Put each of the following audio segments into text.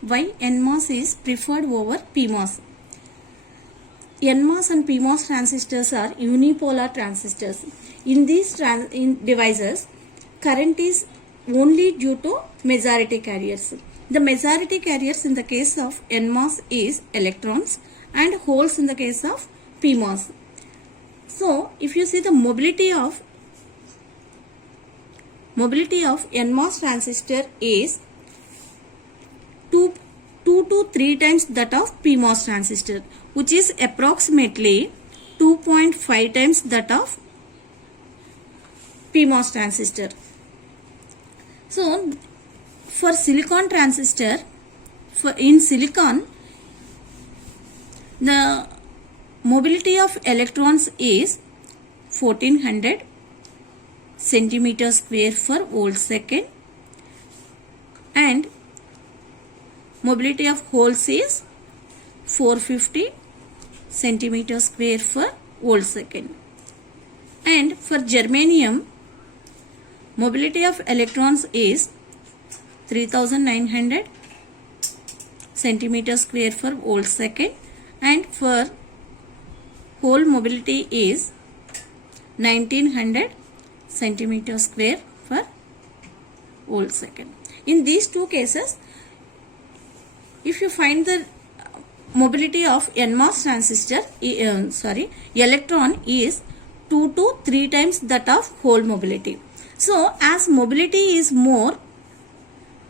Why NMOS is preferred over PMOS? NMOS and PMOS transistors are unipolar transistors. In these devices, current is only due to majority carriers. The majority carriers in the case of NMOS is electrons and holes in the case of PMOS. So, if you see the mobility of NMOS transistor is 2 to 3 times that of PMOS transistor, which is approximately 2.5 times that of PMOS transistor. So, for silicon transistor, in silicon, the mobility of electrons is 1400 centimeter square per volt second, and mobility of holes is 450 centimeter square per volt second. And for germanium, mobility of electrons is 3900 centimeter square per volt second, and for hole mobility is 1900 centimeter square per volt second. In these two cases, if you find the mobility of NMOS transistor, electron is 2 to 3 times that of hole mobility. So, as mobility is more,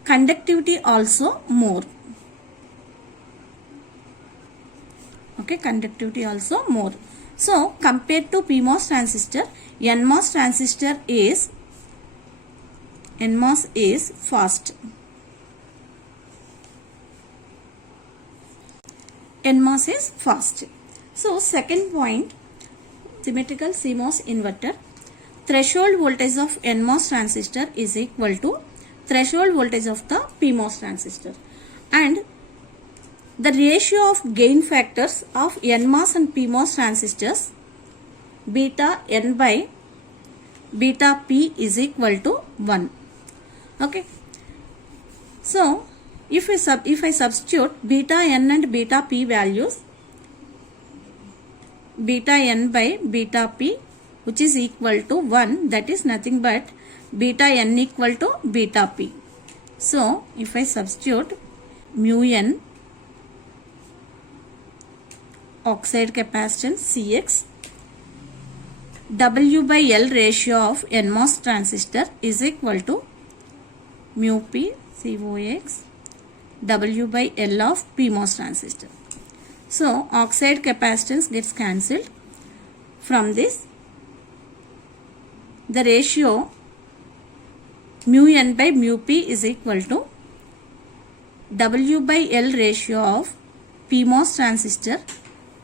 conductivity also more. Okay, conductivity also more. So, compared to PMOS transistor, NMOS transistor is fast. NMOS is fast. So, second point, symmetrical CMOS inverter. Threshold voltage of NMOS transistor is equal to threshold voltage of the PMOS transistor, and the ratio of gain factors of NMOS and PMOS transistors, beta N by beta P is equal to 1. Okay. So, if I substitute beta N and beta P values, beta N by beta P, which is equal to 1, that is nothing but beta N equal to beta P. So, if I substitute mu N, oxide capacitance Cx, W by L ratio of NMOS transistor is equal to mu P COX W by L of PMOS transistor. So, oxide capacitance gets cancelled. From this, the ratio mu N by mu P is equal to W by L ratio of PMOS transistor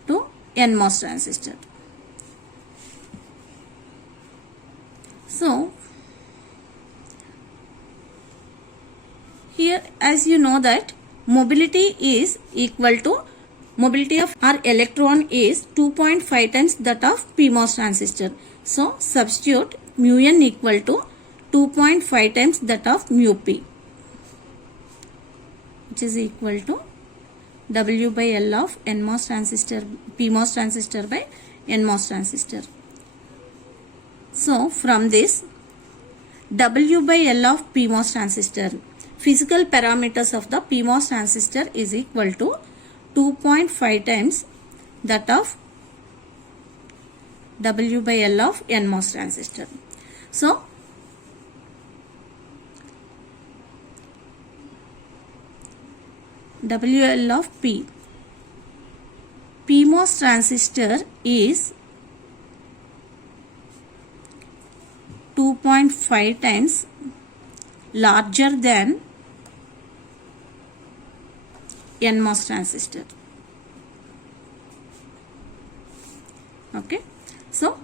to NMOS transistor. So, here as you know that mobility is equal to mobility of our electron is 2.5 times that of PMOS transistor. So, substitute mu N equal to 2.5 times that of mu P, which is equal to W by L of NMOS transistor, PMOS transistor by NMOS transistor. So, from this, W by L of PMOS transistor, physical parameters of the PMOS transistor is equal to 2.5 times that of W by L of NMOS transistor. So, WL of P, PMOS transistor is 2.5 times larger than NMOS transistor. Okay. So,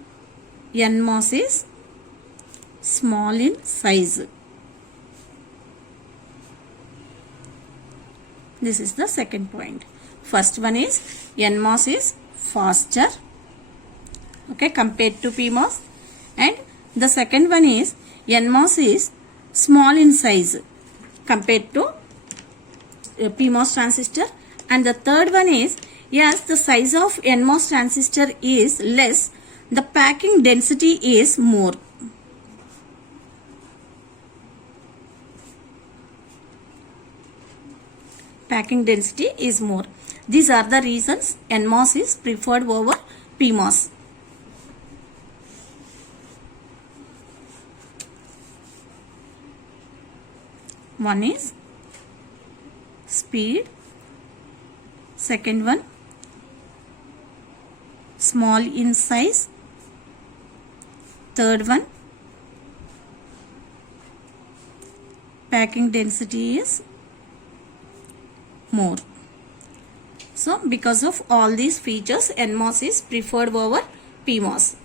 NMOS is small in size. This is the second point. First one is NMOS is faster, okay, compared to PMOS, and the second one is NMOS is small in size compared to PMOS transistor. And the third one is, yes, the size of NMOS transistor is less, the packing density is more. Packing density is more. These are the reasons NMOS is preferred over PMOS. One is speed, second one small in size, third one packing density is more. So because of all these features, NMOS is preferred over PMOS.